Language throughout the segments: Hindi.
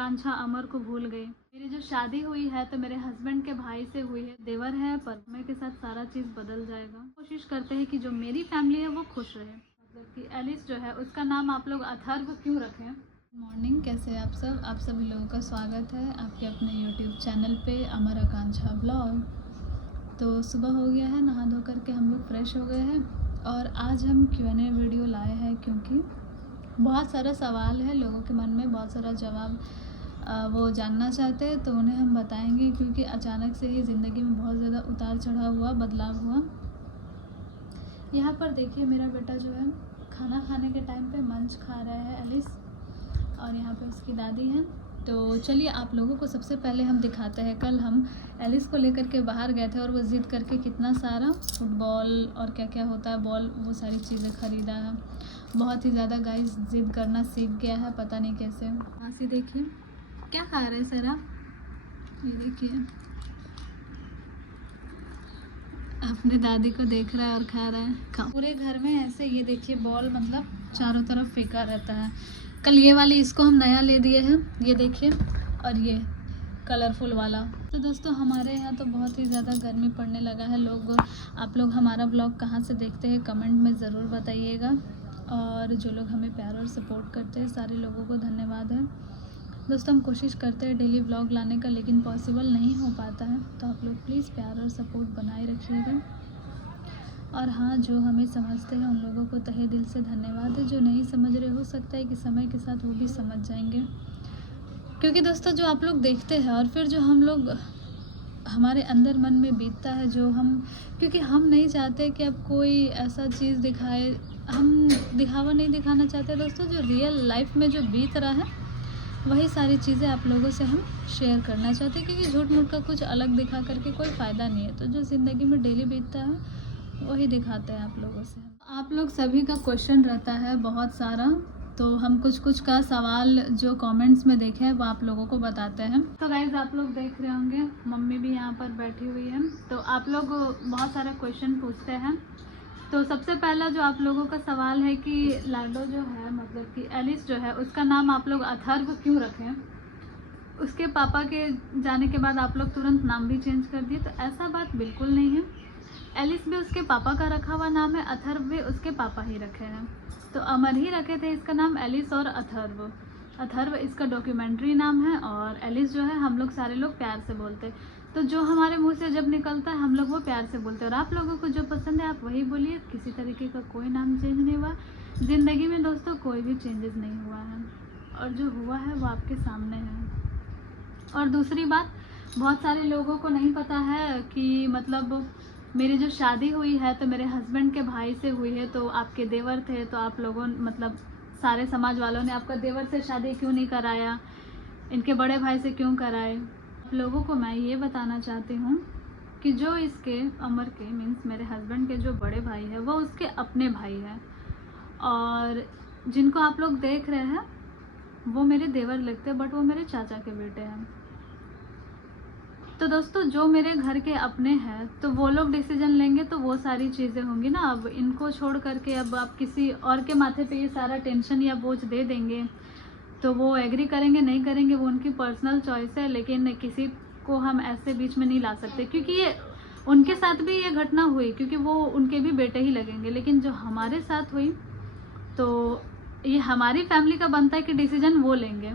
आकांक्षा अमर को भूल गई। मेरी जो शादी हुई है तो मेरे हस्बैंड के भाई से हुई है, देवर है, पर समय के साथ सारा चीज़ बदल जाएगा। कोशिश करते हैं कि जो मेरी फैमिली है वो खुश रहे। मतलब कि एलिस जो है उसका नाम आप लोग अथर्व क्यों रखें। मॉर्निंग, कैसे आप सब? आप सभी लोगों का स्वागत है आपके अपने यूट्यूब चैनल पे अमर आकांक्षा ब्लॉग। तो सुबह हो गया है, नहा धो करके हम लोग फ्रेश हो गए हैं और आज हम Q&A वीडियो लाए हैं क्योंकि बहुत सारा सवाल है लोगों के मन में, बहुत सारा जवाब वो जानना चाहते हैं, तो उन्हें हम बताएंगे क्योंकि अचानक से ही ज़िंदगी में बहुत ज़्यादा उतार चढ़ाव हुआ, बदलाव हुआ। यहाँ पर देखिए मेरा बेटा जो है खाना खाने के टाइम पे मंच खा रहा है एलिस, और यहाँ पे उसकी दादी हैं। तो चलिए आप लोगों को सबसे पहले हम दिखाते हैं, कल हम एलिस को लेकर के बाहर गए थे और वो ज़िद करके कितना सारा फुटबॉल और क्या क्या होता है बॉल, वो सारी चीज़ें ख़रीदा है। बहुत ही ज़्यादा गाइस ज़िद करना सीख गया है, पता नहीं कैसे। मासी देखिए क्या खा रहे हैं सर आप, ये देखिए अपने दादी को देख रहा है और खा रहा है। पूरे घर में ऐसे ये देखिए बॉल मतलब चारों तरफ फेंका रहता है। कल ये वाली इसको हम नया ले दिए हैं, ये देखिए, और ये कलरफुल वाला। तो दोस्तों हमारे यहाँ तो बहुत ही ज़्यादा गर्मी पड़ने लगा है। आप लोग हमारा ब्लॉग कहाँ से देखते हैं कमेंट में ज़रूर बताइएगा, और जो लोग हमें प्यार और सपोर्ट करते हैं सारे लोगों को धन्यवाद है। दोस्तों हम कोशिश करते हैं डेली व्लॉग लाने का, लेकिन पॉसिबल नहीं हो पाता है, तो आप लोग प्लीज़ प्यार और सपोर्ट बनाए रखिएगा। और हाँ, जो हमें समझते हैं उन लोगों को तहे दिल से धन्यवाद है। जो नहीं समझ रहे, हो सकता है कि समय के साथ वो भी समझ जाएंगे, क्योंकि दोस्तों जो आप लोग देखते हैं और फिर जो हम लोग हमारे अंदर मन में बीतता है, जो हम, क्योंकि हम नहीं चाहते कि अब कोई ऐसा चीज़ दिखाए, हम दिखावा नहीं दिखाना चाहते दोस्तों। जो रियल लाइफ में जो बीत रहा है वही सारी चीज़ें आप लोगों से हम शेयर करना चाहते हैं, क्योंकि झूठ मूठ का कुछ अलग दिखा करके कोई फ़ायदा नहीं है। तो जो ज़िंदगी में डेली बीतता है वही दिखाते हैं आप लोगों से। आप लोग सभी का क्वेश्चन रहता है बहुत सारा, तो हम कुछ का सवाल जो कमेंट्स में देखे हैं वो आप लोगों को बताते हैं। तो गाइज आप लोग देख रहे होंगे मम्मी भी यहाँ पर बैठी हुई है, तो आप लोग बहुत सारा क्वेश्चन पूछते हैं। तो सबसे पहला जो आप लोगों का सवाल है कि लाडो जो है, मतलब कि एलिस जो है, उसका नाम आप लोग अथर्व क्यों रखें। उसके पापा के जाने के बाद आप लोग तुरंत नाम भी चेंज कर दिए, तो ऐसा बात बिल्कुल नहीं है। एलिस भी उसके पापा का रखा हुआ नाम है, अथर्व भी उसके पापा ही रखे हैं। तो अमर ही रखे थे इसका नाम, एलिस और अथर्व। अथर्व इसका डॉक्यूमेंट्री नाम है, और एलिस जो है हम लोग सारे लोग प्यार से बोलते हैं। तो जो हमारे मुंह से जब निकलता है हम लोग वो प्यार से बोलते हैं, और आप लोगों को जो पसंद है आप वही बोलिए। किसी तरीके का कोई नाम चेंज नहीं हुआ ज़िंदगी में दोस्तों, कोई भी चेंजेस नहीं हुआ है, और जो हुआ है वो आपके सामने है। और दूसरी बात, बहुत सारे लोगों को नहीं पता है कि मतलब मेरी जो शादी हुई है तो मेरे हस्बैंड के भाई से हुई है, तो आपके देवर थे, तो आप लोगों मतलब सारे समाज वालों ने आपका देवर से शादी क्यों नहीं कराया, इनके बड़े भाई से क्यों कराए। आप लोगों को मैं ये बताना चाहती हूँ कि जो इसके अमर के मीन्स मेरे हस्बैंड के जो बड़े भाई है वो उसके अपने भाई हैं, और जिनको आप लोग देख रहे हैं वो मेरे देवर लगते हैं, बट वो मेरे चाचा के बेटे हैं। तो दोस्तों जो मेरे घर के अपने हैं तो वो लोग डिसीजन लेंगे तो वो सारी चीज़ें होंगी ना। अब इनको छोड़ करके अब आप किसी और के माथे पे ये सारा टेंशन या बोझ दे देंगे तो वो एग्री करेंगे नहीं करेंगे वो उनकी पर्सनल चॉइस है, लेकिन किसी को हम ऐसे बीच में नहीं ला सकते, क्योंकि ये उनके साथ भी ये घटना हुई, क्योंकि वो उनके भी बेटे ही लगेंगे। लेकिन जो हमारे साथ हुई तो ये हमारी फैमिली का बनता है कि डिसीजन वो लेंगे,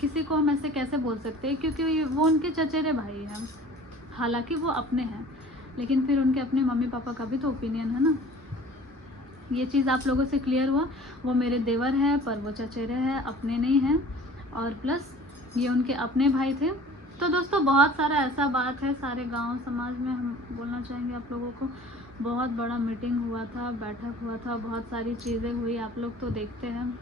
किसी को हम ऐसे कैसे बोल सकते हैं, क्योंकि वो उनके चचेरे भाई हैं। हालांकि वो अपने हैं, लेकिन फिर उनके अपने मम्मी पापा का भी तो ओपिनियन है ना। ये चीज़ आप लोगों से क्लियर हुआ। वो मेरे देवर हैं पर वो चचेरे हैं, अपने नहीं हैं, और प्लस ये उनके अपने भाई थे। तो दोस्तों बहुत सारा ऐसा बात है, सारे गांव समाज में हम बोलना चाहेंगे आप लोगों को। बहुत बड़ा मीटिंग हुआ था, बैठक हुआ था, बहुत सारी चीज़ें हुई, आप लोग तो देखते हैं।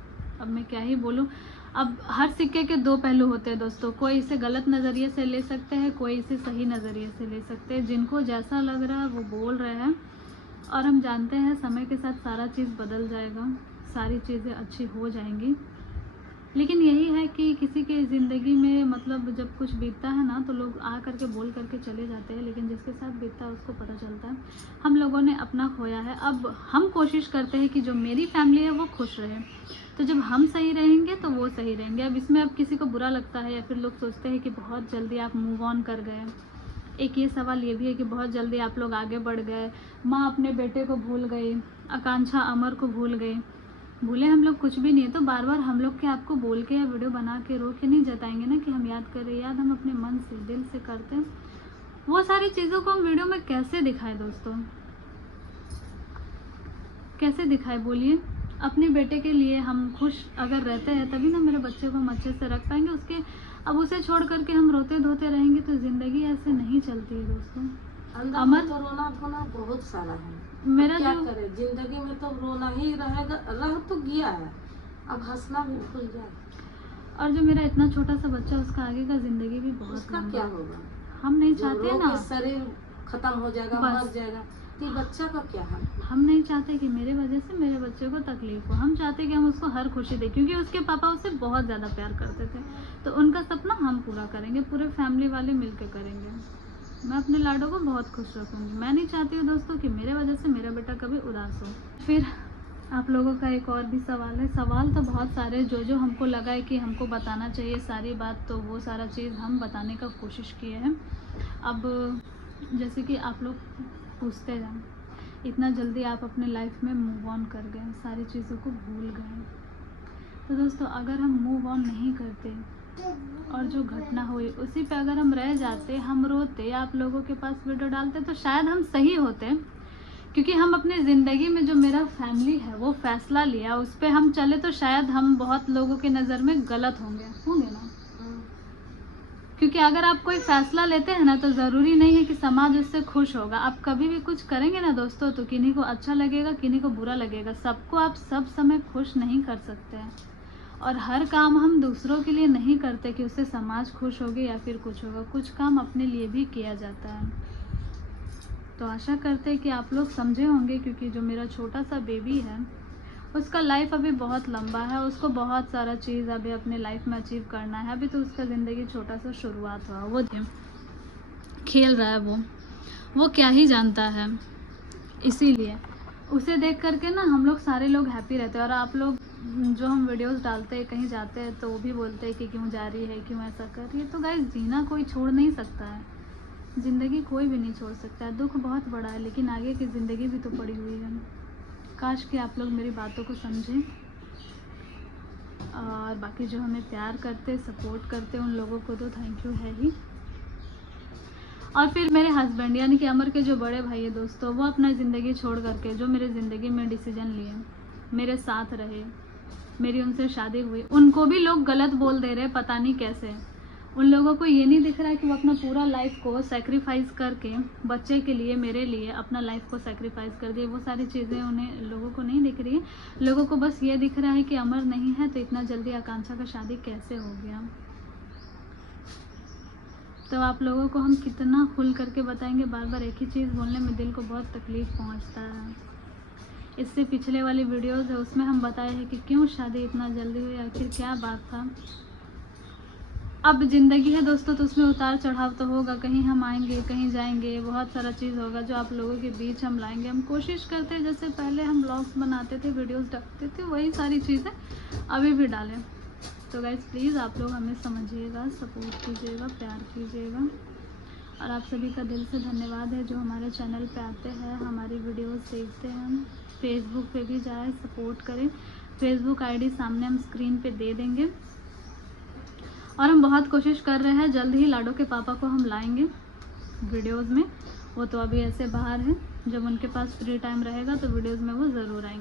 अब मैं क्या ही बोलूँ। अब हर सिक्के के दो पहलू होते हैं दोस्तों, कोई इसे गलत नज़रिए से ले सकते हैं, कोई इसे सही नज़रिए से ले सकते हैं। जिनको जैसा लग रहा है वो बोल रहे हैं, और हम जानते हैं समय के साथ सारा चीज़ बदल जाएगा, सारी चीज़ें अच्छी हो जाएंगी। लेकिन यही है कि किसी के ज़िंदगी में मतलब जब कुछ बीतता है ना तो लोग आ करके बोल करके चले जाते हैं, लेकिन जिसके साथ बीतता है उसको पता चलता है। हम लोगों ने अपना खोया है, अब हम कोशिश करते हैं कि जो मेरी फैमिली है वो खुश रहे। तो जब हम सही रहेंगे तो वो सही रहेंगे। अब इसमें अब किसी को बुरा लगता है या फिर लोग सोचते हैं कि बहुत जल्दी आप मूव ऑन कर गए। एक ये सवाल ये भी है कि बहुत जल्दी आप लोग आगे बढ़ गए, माँ अपने बेटे को भूल गई, आकांक्षा अमर को भूल गई। भूले हम लोग कुछ भी नहीं है, तो बार बार हम लोग के आपको बोल के या वीडियो बना के रो के नहीं जताएंगे ना कि हम याद कर रहे। याद हम अपने मन से दिल से करते हैं। वो सारी चीज़ों को हम वीडियो में कैसे दिखाएं दोस्तों, कैसे दिखाएं बोलिए। अपने बेटे के लिए हम खुश अगर रहते हैं तभी ना मेरे बच्चे को हम अच्छे से रख पाएंगे। उसके अब उसे छोड़ करके हम रोते धोते रहेंगे तो ज़िंदगी ऐसे नहीं चलती है दोस्तों। अमर तो रोना धोना बहुत सारा है, मेरा क्या जो करे, जिंदगी में तो रोना ही रहेगा, रह तो गया है, अब हंसना भी भूल जाए। और जो मेरा इतना छोटा सा बच्चा, उसका आगे का जिंदगी भी बहुत उसका लंबा क्या है। होगा, हम नहीं जब चाहते रो ना, के शरीर खत्म हो जाएगा, बस। मर जाएगा, तो बच्चा का क्या है। हम नहीं चाहते कि मेरे वजह से मेरे बच्चे को तकलीफ हो। हम चाहते कि हम उसको हर खुशी दें, क्योंकि उसके पापा उससे बहुत ज़्यादा प्यार करते थे। तो उनका सपना हम पूरा करेंगे, पूरे फैमिली वाले मिलकर करेंगे। मैं अपने लाडो को बहुत खुश रखूँगी। मैं नहीं चाहती हूँ दोस्तों कि मेरे वजह से मेरा बेटा कभी उदास हो। फिर आप लोगों का एक और भी सवाल है। सवाल तो बहुत सारे, जो हमको लगा है कि हमको बताना चाहिए सारी बात, तो वो सारा चीज़ हम बताने का कोशिश किए हैं। अब जैसे कि आप लोग पूछते हैं, इतना जल्दी आप अपने लाइफ में मूव ऑन कर गए, सारी चीज़ों को भूल गए। तो दोस्तों अगर हम मूव ऑन नहीं करते और जो घटना हुई उसी पे अगर हम रह जाते, हम रोते, आप लोगों के पास वीडियो डालते, तो शायद हम सही होते। क्योंकि हम अपनी ज़िंदगी में जो मेरा फैमिली है वो फैसला लिया, उस पर हम चले, तो शायद हम बहुत लोगों की नज़र में गलत होंगे ना। क्योंकि अगर आप कोई फैसला लेते हैं ना तो ज़रूरी नहीं है कि समाज उससे खुश होगा। आप कभी भी कुछ करेंगे ना दोस्तों तो किन्हीं को अच्छा लगेगा, किन्हीं को बुरा लगेगा। सबको आप सब समय खुश नहीं कर सकते हैं, और हर काम हम दूसरों के लिए नहीं करते कि उससे समाज खुश होगा या फिर कुछ होगा। कुछ काम अपने लिए भी किया जाता है। तो आशा करते हैं कि आप लोग समझे होंगे, क्योंकि जो मेरा छोटा सा बेबी है उसका लाइफ अभी बहुत लंबा है, उसको बहुत सारा चीज़ अभी अपने लाइफ में अचीव करना है। अभी तो उसका ज़िंदगी छोटा सा शुरुआत हुआ, वो खेल रहा है, वो क्या ही जानता है। इसीलिए उसे देख करके ना हम लोग सारे लोग हैप्पी रहते हैं। और आप लोग जो हम वीडियोस डालते हैं, कहीं जाते हैं तो वो भी बोलते हैं कि क्यों जा रही है, क्यों ऐसा कर रही है। तो गाइस, जीना कोई छोड़ नहीं सकता है, ज़िंदगी कोई भी नहीं छोड़ सकता है। दुख बहुत बड़ा है, लेकिन आगे की ज़िंदगी भी तो पड़ी हुई है। काश कि आप लोग मेरी बातों को समझें, और बाकी जो हमें प्यार करते, सपोर्ट करते, उन लोगों को तो थैंक यू है ही। और फिर मेरे हस्बैंड यानी कि अमर के जो बड़े भाई है दोस्तों, वो अपना ज़िंदगी छोड़ करके जो मेरे ज़िंदगी में डिसीजन लिए, मेरे साथ रहे, मेरी उनसे शादी हुई, उनको भी लोग गलत बोल दे रहे, पता नहीं कैसे। उन लोगों को ये नहीं दिख रहा है कि वो अपना पूरा लाइफ को सेक्रीफाइस करके बच्चे के लिए, मेरे लिए अपना लाइफ को सेक्रीफाइस कर दिए। वो सारी चीज़ें उन्हें लोगों को नहीं दिख रही है। लोगों को बस ये दिख रहा है कि अमर नहीं है तो इतना जल्दी आकांक्षा का शादी कैसे हो गया। तो आप लोगों को हम कितना खुल करके बताएंगे, बार बार एक ही चीज़ बोलने में दिल को बहुत तकलीफ़ पहुँचता है। इससे पिछले वाली वीडियोज़ है, उसमें हम बताए हैं कि क्यों शादी इतना जल्दी हुई, आखिर क्या बात था। अब ज़िंदगी है दोस्तों, तो उसमें उतार चढ़ाव तो होगा। कहीं हम आएंगे, कहीं जाएंगे, बहुत सारा चीज़ होगा जो आप लोगों के बीच हम लाएंगे। हम कोशिश करते हैं जैसे पहले हम व्लॉग्स बनाते थे, वीडियोस डालते थे, वही सारी चीज़ें अभी भी डालें। तो गाइस प्लीज़ आप लोग हमें समझिएगा, सपोर्ट कीजिएगा, प्यार कीजिएगा। और आप सभी का दिल से धन्यवाद है जो हमारे चैनल पे आते हैं, हमारी वीडियोस देखते हैं। फेसबुक पे भी जाए, सपोर्ट करें। फेसबुक आईडी सामने हम स्क्रीन पे दे देंगे। और हम बहुत कोशिश कर रहे हैं, जल्द ही लाडो के पापा को हम लाएंगे वीडियोस में। वो तो अभी ऐसे बाहर हैं, जब उनके पास फ्री टाइम रहेगा तो वीडियोस में वो ज़रूर आएंगे।